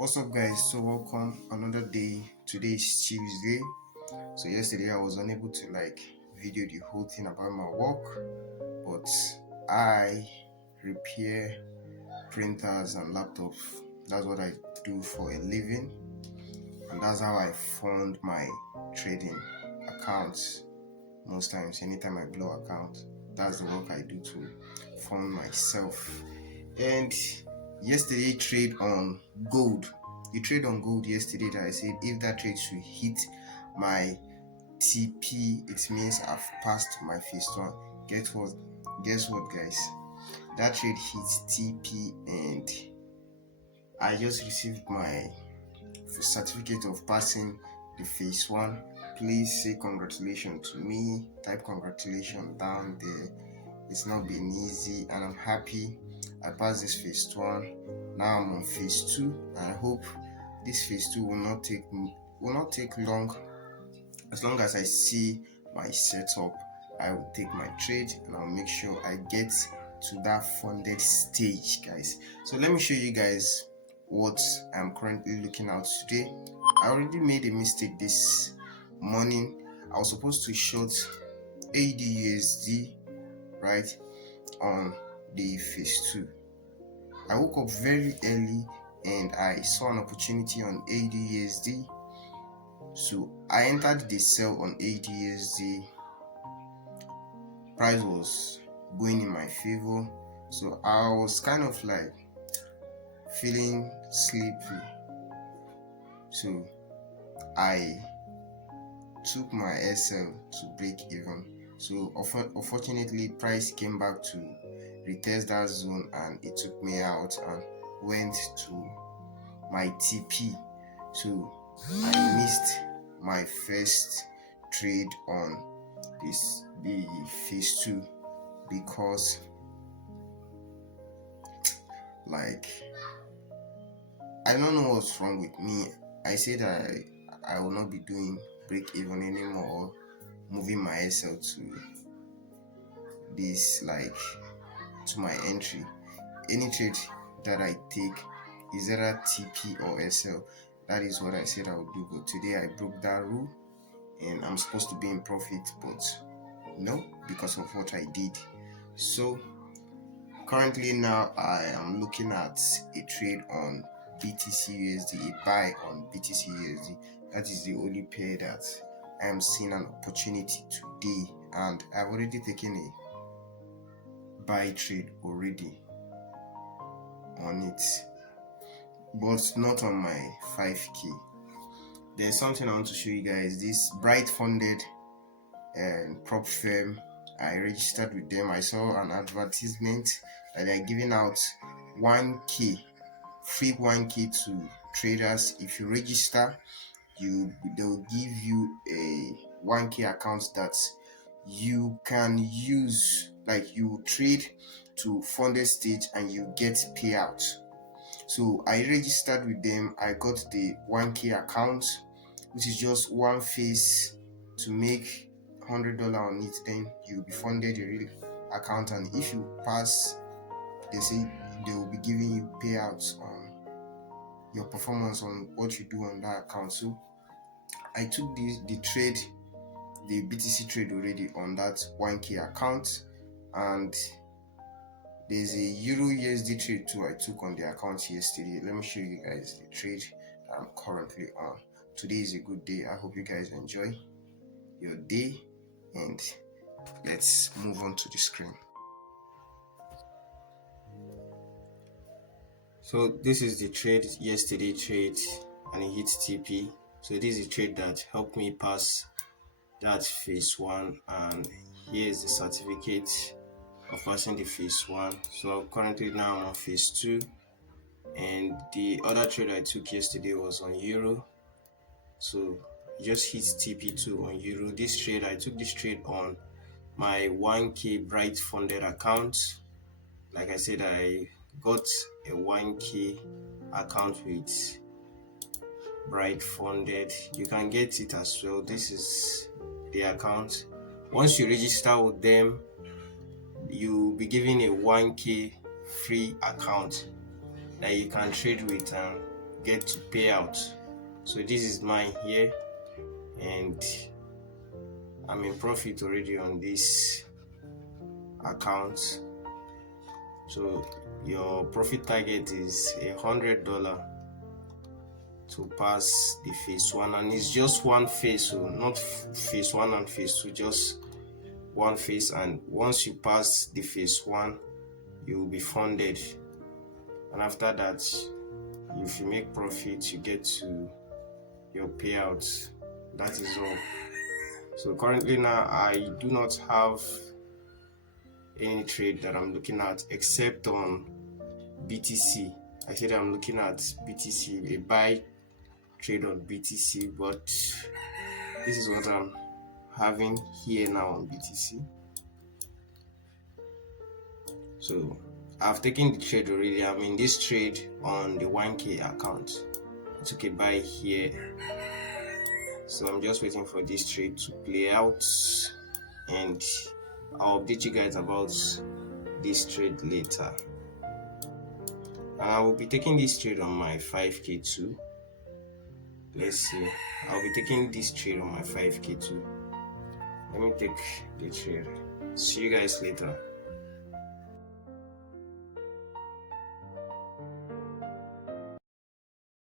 What's up, guys? So welcome another day. Today is Tuesday. So yesterday I was unable to video the whole thing about my work, but I repair printers and laptops. That's what I do for a living, and that's how I fund my trading accounts. Most times, anytime I blow account, that's the work I do to fund myself. And yesterday trade on gold. The trade on gold yesterday that I said if that trade should hit my TP, it means I've passed my phase one. Guess what, guys? That trade hit TP and I just received my certificate of passing the phase one. Please say congratulations to me. Type congratulations down there. It's not been easy and I'm happy I passed this phase one. Now I'm on phase two. I hope this phase two will not take long. As long as I see my setup, I will take my trade and I'll make sure I get to that funded stage, guys. So let me show you guys what I'm currently looking at today. I already made a mistake this morning. I was supposed to short AUD right on the phase 2. I woke up very early and I saw an opportunity on AUD, so I entered the sell on AUD. Price was going in my favor, so I was kind of feeling sleepy, so I took my SL to break even. So unfortunately, price came back to retest that zone and it took me out and went to my TP. So I missed my first trade on the phase 2 because I don't know what's wrong with me. I said I will not be doing break even anymore or moving my SL to this to my entry. Any trade that I take is either TP or SL. That is what I said I would do, but today I broke that rule and I'm supposed to be in profit, but no, because of what I did. So currently now I am looking at a trade on BTC USD, a buy on BTC USD. That is the only pair that I am seeing an opportunity today, and I've already taken a buy trade already on it, but not on my 5k. There's something I want to show you guys. This bright funded and prop firm, I registered with them. I saw an advertisement that they're giving out 1k free 1k to traders. If you register, they'll give you a 1k account that you can use, you trade to funded stage and you get payout. So I registered with them. I got the 1k account, which is just one phase to make $100 on it. Then you'll be funded a real account, and if you pass, they say they will be giving you payouts on your performance on what you do on that account. So I took the trade, the BTC trade already on that 1k account, and there's a Euro USD trade too I took on the account yesterday. Let me show you guys the trade that I'm currently on. Today is a good day. I hope you guys enjoy your day, and let's move on to the screen. So this is the trade, yesterday trade, and it hits TP. So this is a trade that helped me pass that phase 1, and here is the certificate of passing the phase 1. So currently now I'm on phase 2, and the other trade I took yesterday was on Euro. So just hit TP2 on Euro. I took this trade on my 1k bright funded account. Like I said, I got a 1k account with bright funded. You can get it as well. This is the account. Once you register with them, you'll be given a 1k free account that you can trade with, and get to pay out. So this is mine here, and I'm in profit already on this account. So your profit target is $100 to pass the phase 1, and it's just one phase, so not phase 1 and phase 2, just one phase. And once you pass the phase 1, you will be funded, and after that, if you make profit, you get to your payouts. That is all. So currently now I do not have any trade that I'm looking at except on BTC. I said I'm looking at BTC, a buy trade on BTC, but this is what I'm having here now on BTC. So I've taken the trade already. I'm in this trade on the 1K account. I took a buy here, so I'm just waiting for this trade to play out, and I'll update you guys about this trade later. And I will be taking this trade on my 5K too. Let's see, I'll be taking this trade on my 5K too. Let me take the trade. See you guys later.